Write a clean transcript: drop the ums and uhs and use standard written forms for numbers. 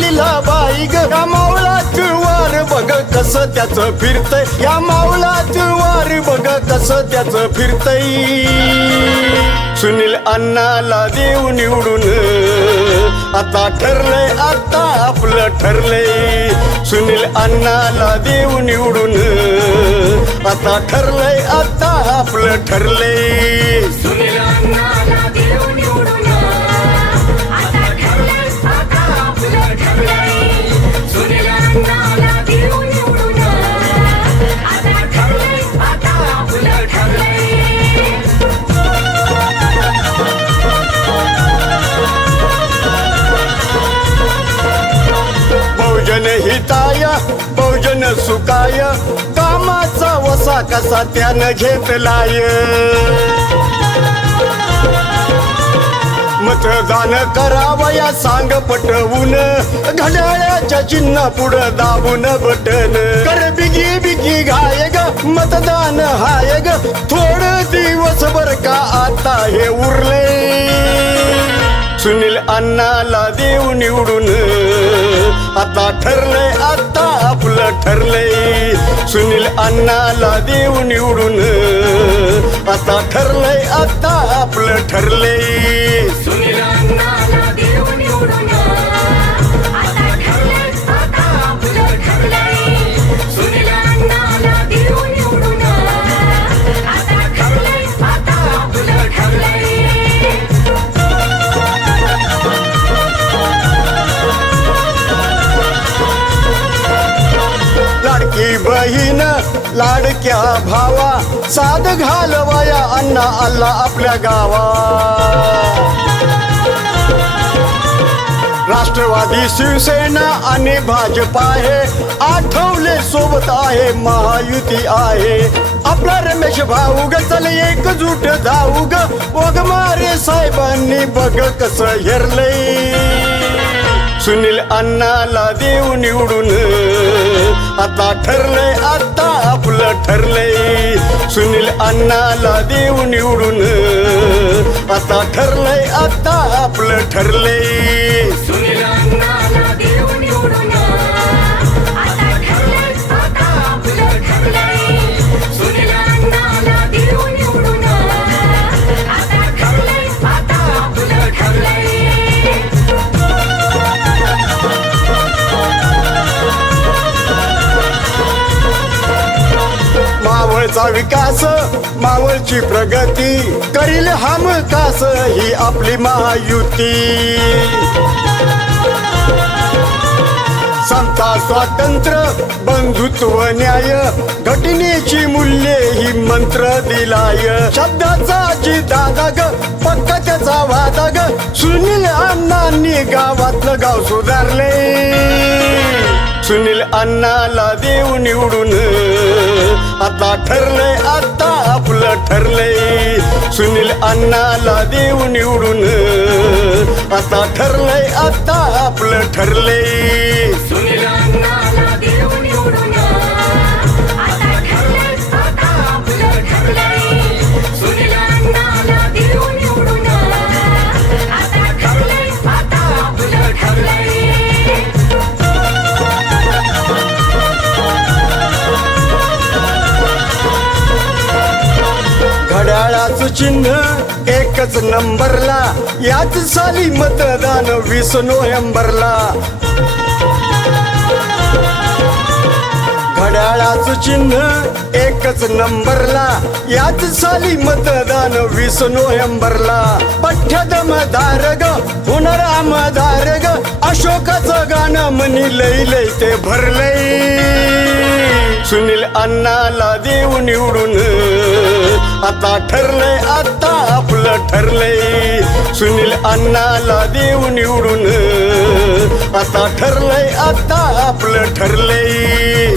लीला बाई ग या मावळात वार बघ कस त्याच फिरतय या मावळात वार बघ कस त्याच फिरतय सुनील अण्णाला देऊ निवडून आता ठरलंय आता आपलं ठरलंय सुनील अण्णाला देऊ निवडून आता ठरलंय आता आपलं ठरलंय सुनील अण्णाला देऊ निवडून आता ठरलंय आता आपलं ठरलंय सुनील अण्णाला देऊ निवडून आता ठरलंय आता आपलं ठरलंय बहुजन हिताय बहुजन सुखाय कामाचा वसा कसा त्यानं घेतलाय मतदान करावया सांग पटवून घड्याळ्याच्या चिन्ह पुढं दाबून बटन कर बिगी बिगी घाय ग मतदान हाय ग थोडं दिवसभर का आता हे उरले सुनील अण्णाला देऊ निवडून आता ठरलंय आता आपलं ठरलंय सुनील अण्णाला देऊ निवडून आता ठरलंय आता आपलं ठरलंय सुनील अण्णाला देऊ निवडून आता ठरलंय आता आपलं ठरलंय सुनील अण्णाला देऊ निवडून आता ठरलंय आता आपलं ठरलंय लाडकी बहीण लाडक्या भावा साध घालवाया अण्णा आला आपल्या गावा राष्ट्रवादी शिवसेना आणि भाजपा आहे आठवले सोबत आहे महायुती आहे आपला रमेश भाऊ ग चल एकजूट जाऊ ग वाघमारे साहेबांनी बघ कसं हेरलंय सुनील अण्णाला देऊ निवडून आता ठरलंय आता आपलं ठरलंय सुनील अण्णाला देऊ निवडून आता ठरलंय आता आपलं ठरलंय सुनील अण्णाला देऊ निवडून आता ठरलंय आता आपलं ठरलंय सुनील अण्णाला देऊ निवडून आता ठरलंय आता आपलं ठरलंय मावळचा विकास मावळची प्रगती करील हमखास ही आपली महायुती समता स्वातंत्र्य बंधुत्व न्याय घटनेची मूल्ये ही मंत्र दिलाय शब्दाचा जी दादा ग पक्का त्याचा वादा ग सुनील अण्णांनी गावातलं गाव सुधारले सुनील अण्णाला देऊ निवडून आता ठरलंय आता आपलं ठरलंय सुनील अण्णाला देऊ निवडून आता ठरलंय आता आपलं ठरलंय सुनील अण्णाला देऊ निवडून आता ठरलंय आता आपलं ठरलंय सुनील अण्णाला देऊ निवडून आता ठरलंय आता आपलं ठरलंय घड्याळाचं चिन्ह एकच नंबरला याच साली मतदान 20 नोव्हेंबरला घड्याळाचं चिन्ह एकच नंबरला याच साली मतदान 20 नोव्हेंबरला पठ्ठदम धारग होणार आमदार ग अशोकाचं गाणं म्हणी लई लई ते भरलंय सुनील अण्णाला देऊ निवडून आता ठरलंय आता आपलं ठरलंय सुनील अण्णाला देऊ निवडून आता ठरलंय आता आपलं ठरलंय